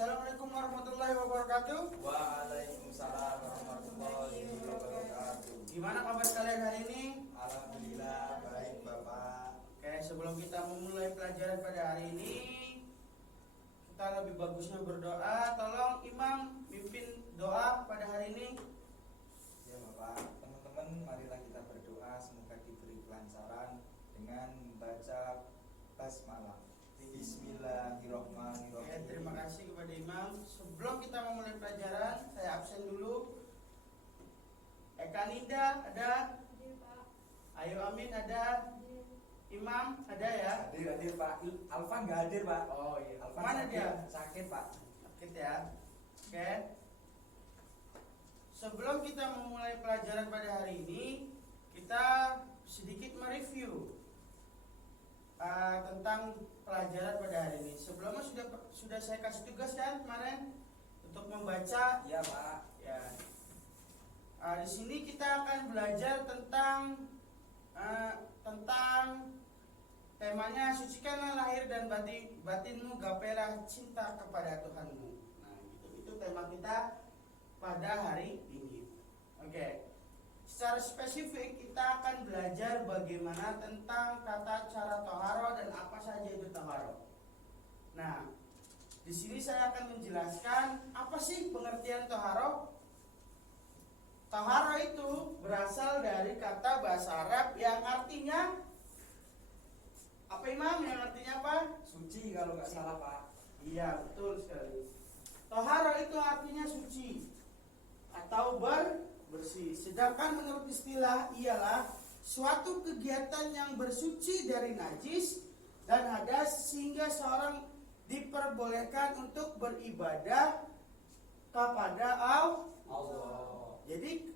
Assalamualaikum warahmatullahi wabarakatuh. Waalaikumsalam warahmatullahi wabarakatuh. Gimana kabar kalian hari ini? Alhamdulillah baik Bapak. Oke, sebelum kita memulai pelajaran pada hari ini, kita lebih bagusnya berdoa. Tolong Imam pimpin doa pada hari ini. Ya Bapak, teman-teman marilah kita berdoa semoga diberi kelancaran dengan membaca basmalah. Bismillahirrahmanirrahim. Oke, terima kasih kepada Imam. Sebelum kita memulai pelajaran, saya absen dulu. Eka Ninda ada? Ayo Amin ada? Imam ada ya? Hadir Pak. Alvan nggak hadir Pak. Oh iya. Alvan Mana sakit, dia? Sakit Pak. Sakit ya. Oke. Sebelum kita memulai pelajaran pada hari ini, kita sedikit mereview tentang pelajaran pada hari ini. Sebelumnya sudah saya kasih tugas kan kemarin untuk membaca. Iya Pak. Ya. Di sini kita akan belajar tentang temanya sucikanlah lahir dan batinmu, gapailah cinta kepada Tuhanmu. Nah, itu tema kita pada hari ini. Oke. Secara spesifik kita akan belajar bagaimana tentang tata cara toharo dan apa saja itu toharo. Nah, di sini saya akan menjelaskan apa sih pengertian toharo. Toharo itu berasal dari kata bahasa Arab yang artinya apa Imam? Yang artinya apa? Suci kalau nggak salah Pak. Iya, betul sekali. Toharo itu artinya suci atau bersih. Sedangkan menurut istilah ialah suatu kegiatan yang bersuci dari najis dan hadas sehingga seorang diperbolehkan untuk beribadah kepada Allah. Jadi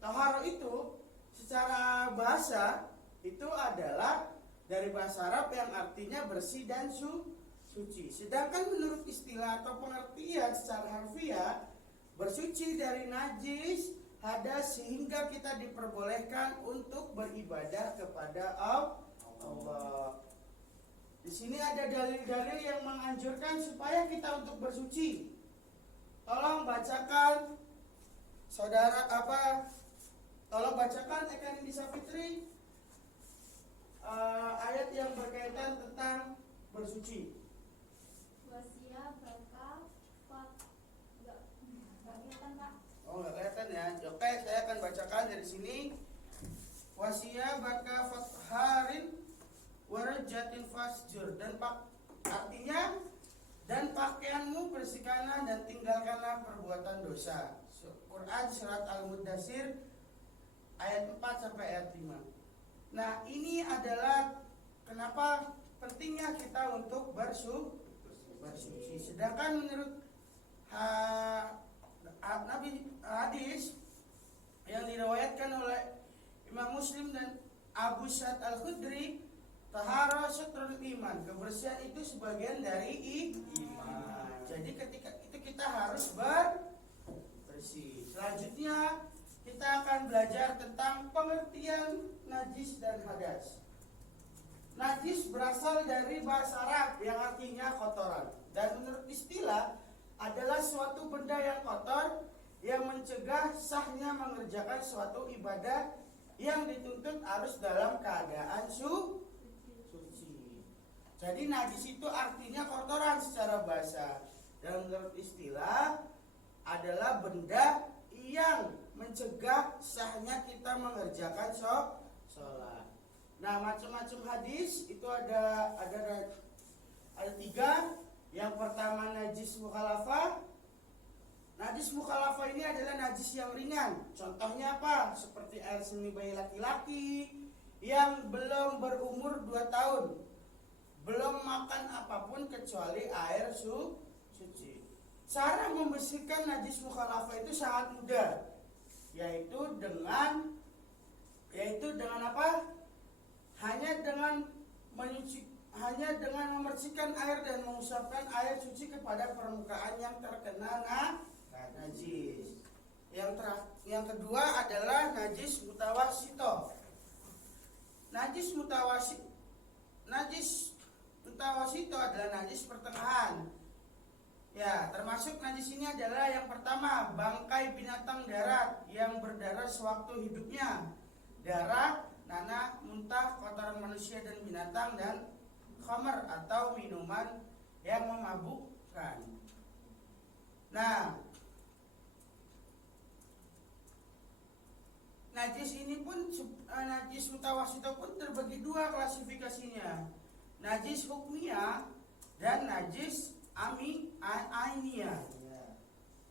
toharo itu secara bahasa itu adalah dari bahasa Arab yang artinya bersih dan suci. Sedangkan menurut istilah atau pengertian secara harfiah, bersuci dari najis, hadas sehingga kita diperbolehkan untuk beribadah kepada Allah. Di sini ada dalil-dalil yang menganjurkan supaya kita untuk bersuci. Tolong bacakan tolong bacakan Eka Nindisa Fitri ayat yang berkaitan tentang bersuci. Wasia bakal nggak kelihatan Pak. Oh, nggak kelihatan ya. Oke, saya akan bacakan dari sini. Wasia baka fatharin warajatin fasjur, dan artinya dan pakaianmu bersihkanlah dan tinggalkanlah perbuatan dosa. Quran surat Al-Mudathir ayat 4 sampai ayat 5. Nah, ini adalah kenapa pentingnya kita untuk bersuci. Sedangkan menurut Nabi hadis yang diriwayatkan oleh Imam Muslim dan Abu Sa'id Al-Khudri, tahara satrul iman, kebersihan itu sebagian dari iman. Jadi ketika itu kita harus bersih. Selanjutnya kita akan belajar tentang pengertian najis dan hadas. Najis berasal dari bahasa Arab yang artinya kotoran, dan menurut istilah adalah suatu benda yang kotor yang mencegah sahnya mengerjakan suatu ibadah yang dituntut harus dalam keadaan suci. Jadi najis itu artinya kotoran secara bahasa, dan menurut istilah adalah benda yang mencegah sahnya kita mengerjakan sholat. Nah, macam-macam hadis itu ada 3. Yang pertama najis mukhalafah. Najis mukhalafah ini adalah najis yang ringan. Contohnya apa? Seperti air seni bayi laki-laki yang belum berumur 2 tahun, belum makan apapun kecuali air suci. Cara membersihkan najis mukhalafah itu sangat mudah, yaitu dengan apa? Hanya dengan membersihkan air dan mengusapkan air suci kepada permukaan yang terkena najis. Yang kedua adalah najis mutawasito. Najis mutawasito adalah najis pertengahan, Ya, termasuk najis ini adalah yang pertama, bangkai binatang darat yang berdarah sewaktu hidupnya. Darah, nanah, muntah, kotoran manusia dan binatang, dan khamar atau minuman yang memabukkan. Nah, najis ini pun najis mutawasito pun terbagi dua klasifikasinya. Najis hukmiyah dan najis ainiyah.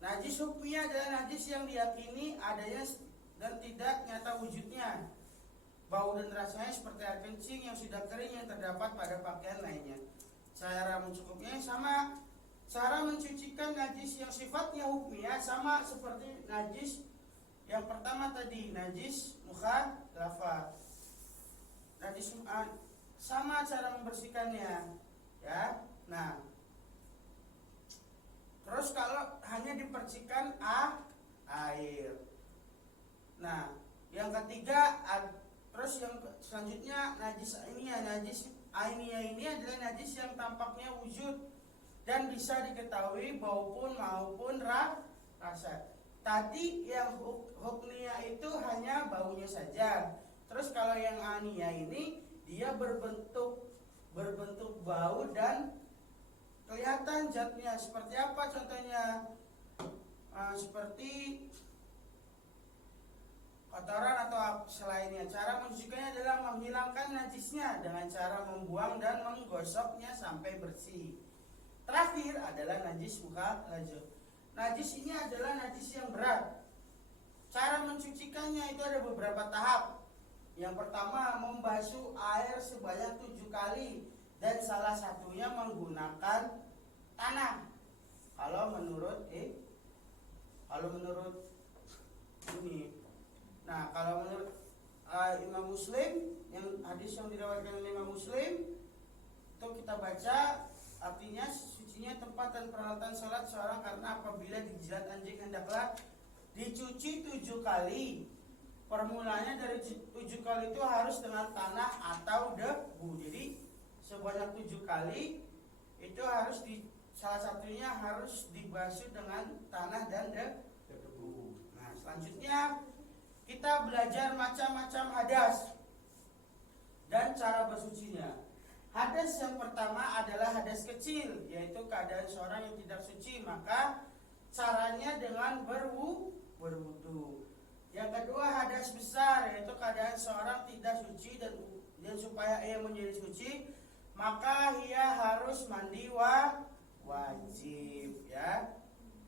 Najis hukmiyah adalah najis yang diyakini adanya dan tidak nyata wujudnya. Bau dan rasanya seperti air kencing yang sudah kering yang terdapat pada pakaian lainnya. Cara mencukupnya sama. Cara mencucikan najis yang sifatnya hukmiyah sama seperti najis yang pertama tadi, najis mukhalafah. Najis sama cara membersihkannya, ya. Nah, terus kalau hanya dipercikan air. Nah, yang ketiga terus yang selanjutnya najis ainiyah ini adalah najis yang tampaknya wujud dan bisa diketahui maupun rasa. Tadi yang hukmiyah itu hanya baunya saja. Terus kalau yang ainiyah ini dia berbentuk bau dan kelihatan zatnya. Seperti apa contohnya? Seperti kotoran atau selainnya. Cara mencucikannya adalah menghilangkan najisnya dengan cara membuang dan menggosoknya sampai bersih. Terakhir adalah najis mukhalafah. Najis ini adalah najis yang berat. Cara mencucikannya itu ada beberapa tahap. Yang pertama, membasuh air sebanyak 7 kali dan salah satunya menggunakan tanah. Kalau menurut ini. Nah, kalau menurut Imam Muslim, yang hadis yang diriwayatkan oleh Imam Muslim, itu kita baca artinya sucinya tempat dan peralatan salat seorang karena apabila dijilat anjing hendaklah dicuci 7 kali. Permulanya dari 7 kali itu harus dengan tanah atau debu. Jadi sebanyak 7 kali itu harus salah satunya harus dibasuh dengan tanah dan debu. Nah, selanjutnya kita belajar macam-macam hadas dan cara bersucinya. Hadas yang pertama adalah hadas kecil, yaitu keadaan seorang yang tidak suci, maka caranya dengan berwudu. Yang kedua hadas besar, yaitu keadaan seorang tidak suci dan supaya ia menjadi suci, maka ia harus mandi wajib, ya.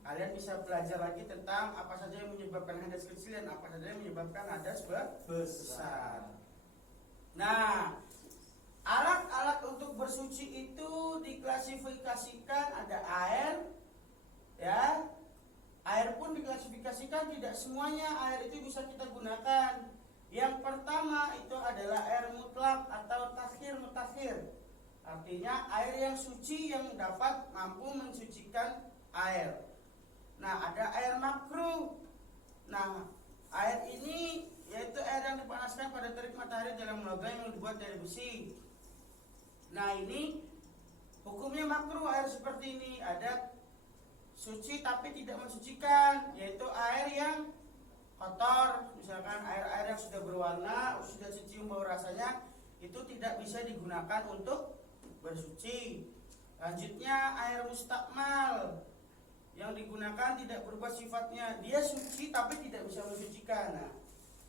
Kalian bisa belajar lagi tentang apa saja yang menyebabkan hadas kecil dan apa saja yang menyebabkan hadas besar. Nah, alat-alat untuk bersuci itu diklasifikasikan ada air, ya. Air pun diklasifikasikan tidak semuanya air itu bisa kita gunakan. Yang pertama itu adalah air mutlak atau mutakhir. Artinya air yang suci yang dapat mampu mensucikan air. Nah, ada air makruh. Nah, air ini yaitu air yang dipanaskan pada terik matahari dalam logam yang dibuat dari besi. Nah, ini hukumnya makruh air seperti ini. Ada suci tapi tidak mensucikan, yaitu air yang kotor, misalkan air-air yang sudah berwarna, sudah cium bau rasanya, itu tidak bisa digunakan untuk bersuci. Lanjutnya air mustakmal yang digunakan tidak berubah sifatnya, dia suci tapi tidak bisa mensucikan. Nah,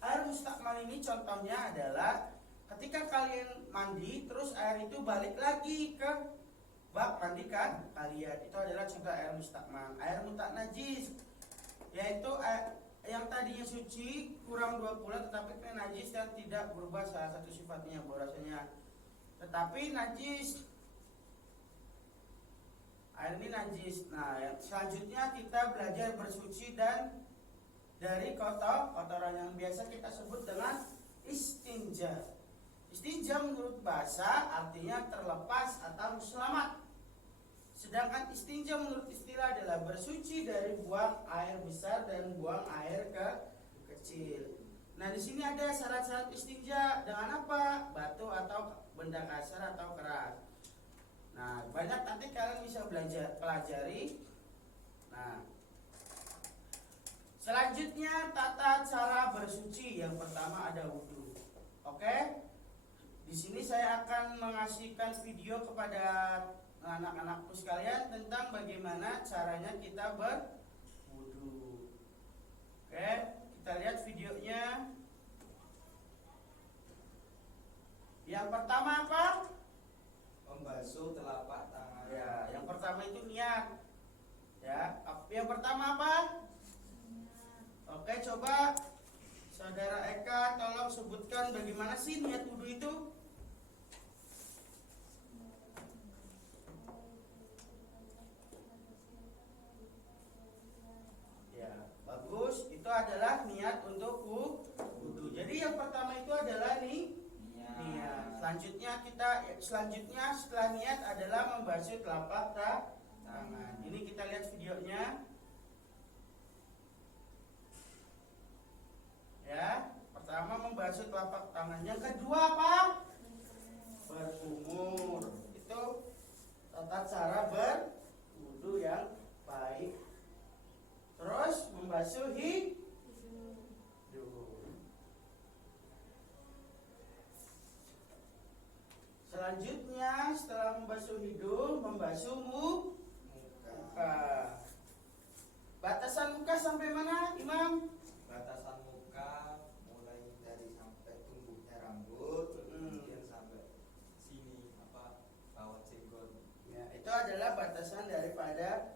air mustakmal ini contohnya adalah ketika kalian mandi terus air itu balik lagi ke bak mandikan kalian, itu adalah contoh air mustakmal. Air mutak najis yaitu yang tadinya suci kurang 2 bulan tetapi najis dan tidak berubah salah satu sifatnya, bau rasanya, tetapi najis. Air ini najis. Nah, selanjutnya kita belajar bersuci dan dari kotoran yang biasa kita sebut dengan istinja. Istinja menurut bahasa artinya terlepas atau selamat. Sedangkan istinja menurut istilah adalah bersuci dari buang air besar dan buang air kecil. Nah, di sini ada syarat-syarat istinja dengan apa? Batu atau benda kasar atau keras. Nah, banyak nanti kalian bisa pelajari Nah, selanjutnya tata cara bersuci. Yang pertama ada wudhu. Oke? Di sini saya akan mengasihkan video kepada anak-anakku sekalian tentang bagaimana caranya kita berwudhu. Oke, kita lihat videonya. Yang pertama apa? Membasuh telapak tangan. Ya, yang pertama itu niat. Ya, yang pertama apa? Oke, coba Saudara Eka tolong sebutkan bagaimana sih niat wudhu itu? Ya, bagus. Itu adalah niat untuk wudhu. Jadi yang pertama itu adalah niat. Selanjutnya setelah niat adalah membasuh telapak tangan. Ini kita lihat videonya. Ya, pertama membasuh telapak tangan. Yang kedua apa? Berkumur. Itu tata cara berwudu yang baik. Terus membasuh hidung. Selanjutnya setelah membasuh hidung, membasuh muka. Batasan muka sampai mana, Imam? Batasan muka mulai dari sampai tumbuhnya rambut, kemudian sampai sini bawah jenggot. Ya, itu adalah batasan daripada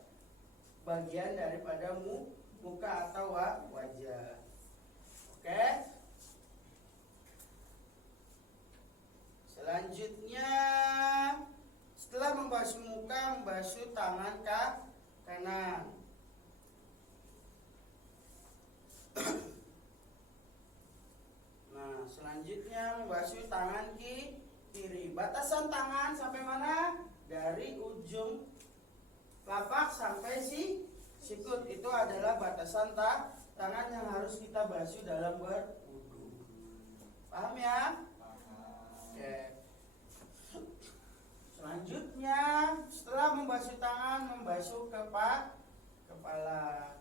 bagian daripada muka atau wajah. Oke? Selanjutnya setelah membasuh muka, membasuh tangan kanan. Nah, selanjutnya membasuh tangan kiri. Batasan tangan sampai mana? Dari ujung telapak sampai sikut. Itu adalah batasan tangan yang harus kita basuh dalam berwudu. Paham ya? Oke. Selanjutnya setelah membasuh tangan, membasuh kepala.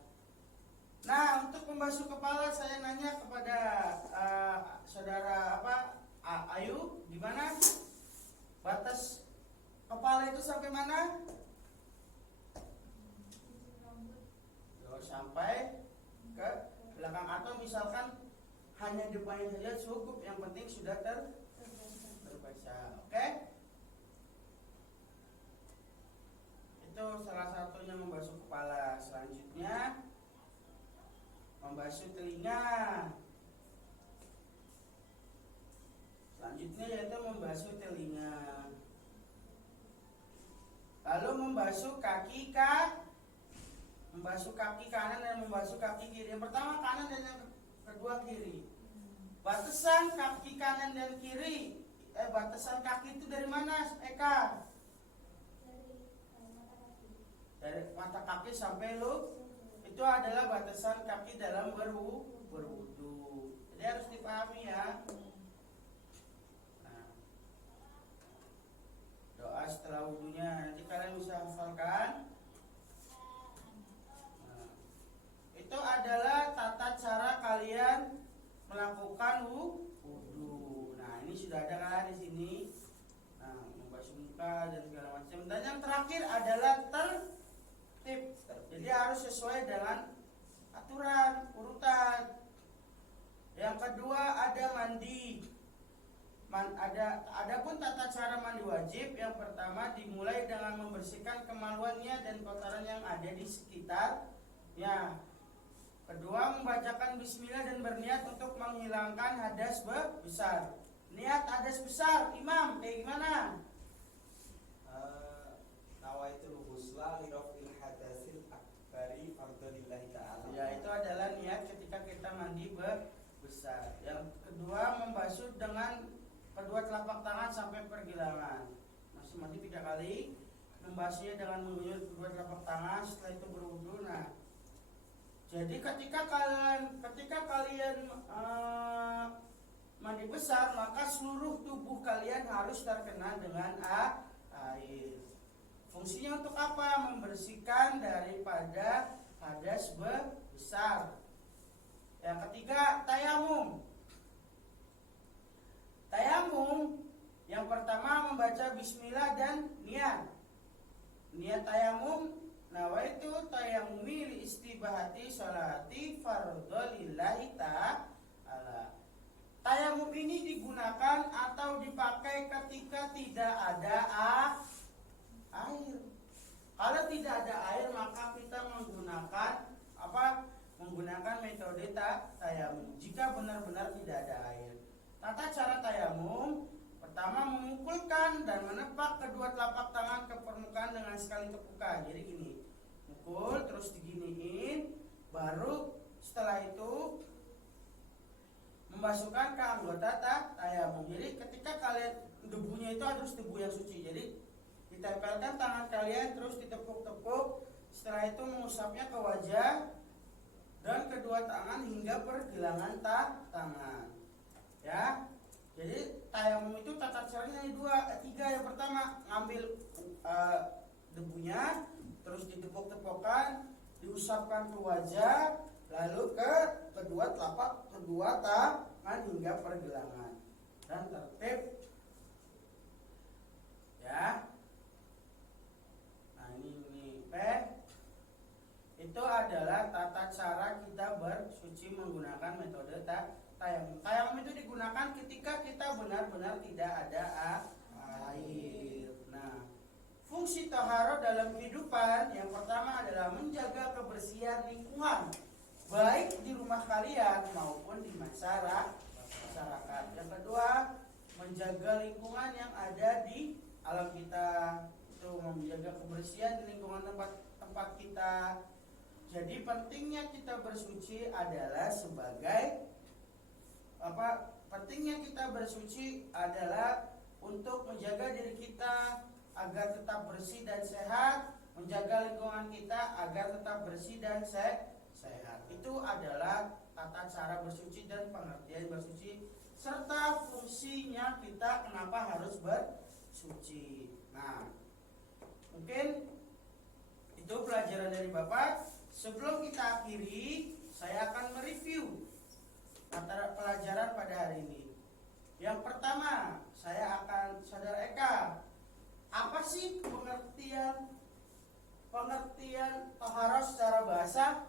Nah, untuk membasuh kepala saya nanya kepada saudara Ayu, gimana? Batas kepala itu sampai mana? Sampai ke belakang, atau misalkan hanya depannya saja cukup, yang penting sudah terbaca. Oke? Itu salah satunya membasuh kepala. Selanjutnya membasuh telinga. Selanjutnya yaitu membasuh telinga. Lalu membasuh membasuh kaki kanan dan membasuh kaki kiri. Yang pertama kanan dan yang kedua kiri. Batasan kaki kanan dan kiri. Batasan kaki itu dari mana, Eka? Dari mata kaki sampai lutut. Itu adalah batasan kaki dalam berwudu. Jadi harus dipahami ya. Nah, doa setelah wudunya nanti kalian bisa hafalkan. Nah, itu adalah tata cara kalian melakukan wudu. Nah, ini sudah ada kan di sini. Nah, membasuh muka dan segala macam. Dan yang terakhir adalah tertib. Jadi harus sesuai dengan aturan urutan. Yang kedua ada mandi. Adapun tata cara mandi wajib, yang pertama dimulai dengan membersihkan kemaluannya dan kotoran yang ada di sekitarnya. Kedua, membacakan bismillah dan berniat untuk menghilangkan hadas besar. Niat hadas besar, Imam, kayak gimana? Nawaitul ghusla li raf'il hadasil akbari fardholillahi ta'ala. Ya, itu adalah niat ketika kita mandi besar. Yang kedua, membasuh dengan kedua telapak tangan sampai pergelangan. Masih mandi 3 kali. Membasuhnya dengan mengguyur kedua telapak tangan, setelah itu berwudu. Nah, jadi ketika kalian mandi besar, maka seluruh tubuh kalian harus terkena dengan air. Fungsinya untuk apa? Membersihkan daripada hadas besar. Yang ketiga, tayamum. Tayamum yang pertama membaca bismillah dan niat. Niat tayamum, nawaitu tayamumi li istibahati sholati fardholillahi ta'ala. Tayamum ini digunakan atau dipakai ketika tidak ada air. Kalau tidak ada air maka kita menggunakan apa? Menggunakan metode tayamum. Jika benar-benar tidak ada air. Tata cara tayamum, pertama memukulkan dan menepak kedua telapak tangan ke permukaan dengan sekali tepukan. Jadi gini, mukul terus diginiin, baru setelah itu membasuhkan ke anggota tayamum. Jadi ketika kalian debunya itu harus debu yang suci. Jadi ditempelkan tangan kalian terus ditepuk-tepuk. Setelah itu mengusapnya ke wajah dan kedua tangan hingga pergelangan tangan. Ya, jadi tayamum itu tata caranya tiga. Yang pertama ngambil debunya, terus ditepuk-tepukkan, diusapkan ke wajah, lalu ke kedua tangan hingga pergelangan dan tertib. Ya, nah ini P. Itu adalah tata cara kita bersuci menggunakan metode tayamum. Tayamum itu digunakan ketika kita benar-benar tidak ada air. Nah, fungsi taharah dalam kehidupan yang pertama adalah menjaga kebersihan lingkungan, baik di rumah kalian maupun di masyarakat. Yang kedua, menjaga lingkungan yang ada di alam kita. Itu menjaga kebersihan di lingkungan tempat kita. Jadi pentingnya kita bersuci adalah sebagai apa? Pentingnya kita bersuci adalah untuk menjaga diri kita agar tetap bersih dan sehat, menjaga lingkungan kita agar tetap bersih dan sehat. Itu adalah tata cara bersuci dan pengertian bersuci serta fungsinya kita kenapa harus bersuci. Nah, mungkin itu pelajaran dari Bapak. Sebelum kita akhiri, saya akan mereview pelajaran pada hari ini. Yang pertama, saya akan Saudara Eka, apa sih pengertian taharah secara bahasa?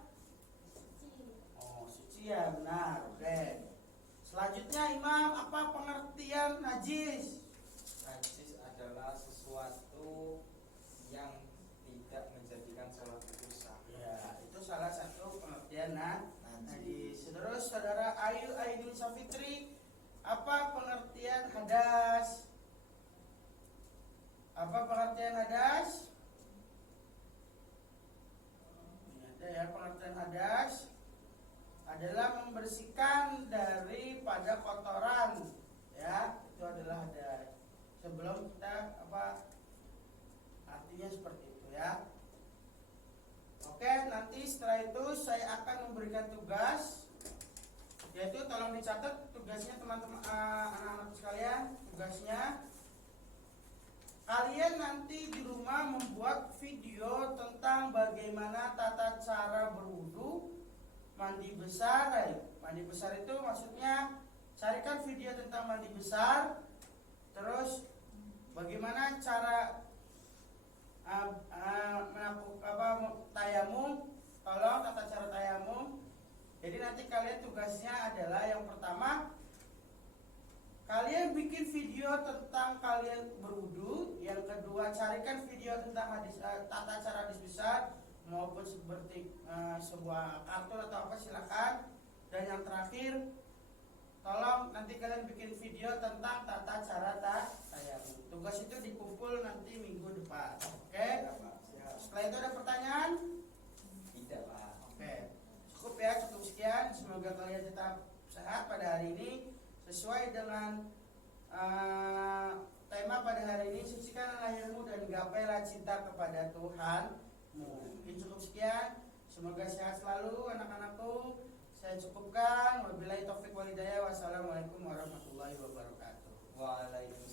Oh, suci ya, benar. Oke. Selanjutnya Imam, apa pengertian najis? Najis adalah sesuatu yang tidak menjadikan sholat itu sah. Ya, itu salah satu pengertian najis. Terus Saudara Ayu Ainun Safitri, apa pengertian hadas? Apa pengertian hadas? Ini ada ya, pengertian hadas adalah membersihkan daripada kotoran. Ya, itu adalah hadas. Sebelum kita artinya seperti itu ya. Oke, nanti setelah itu saya akan memberikan tugas, yaitu tolong dicatat tugasnya teman-teman, anak-anak sekalian. Tugasnya kalian nanti di rumah membuat video tentang bagaimana tata cara berwudu, mandi besar. Mandi besar itu maksudnya carikan video tentang mandi besar, terus bagaimana cara tayamum, tolong tata cara tayamum. Jadi nanti kalian tugasnya adalah yang pertama, kalian bikin video tentang kalian berwudu. Yang kedua, carikan video tentang tata cara hadis besar maupun seperti sebuah kartun atau apa, silakan. Dan yang terakhir, tolong nanti kalian bikin video tentang tata cara tayamum. Tugas itu dikumpul nanti minggu depan. Oke? Setelah itu ada pertanyaan? Tidak, Pak. Oke. Cukup ya, cukup sekian. Semoga kalian tetap sehat pada hari ini sesuai dengan tema pada hari ini. Sucikan lahirmu dan gapailah cinta kepada Tuhanmu. Mungkin cukup sekian. Semoga sehat selalu anak-anakku. Saya cukupkan. Wabillahi taufik wal hidayah. Wassalamualaikum warahmatullahi wabarakatuh. Waalaikumsalam.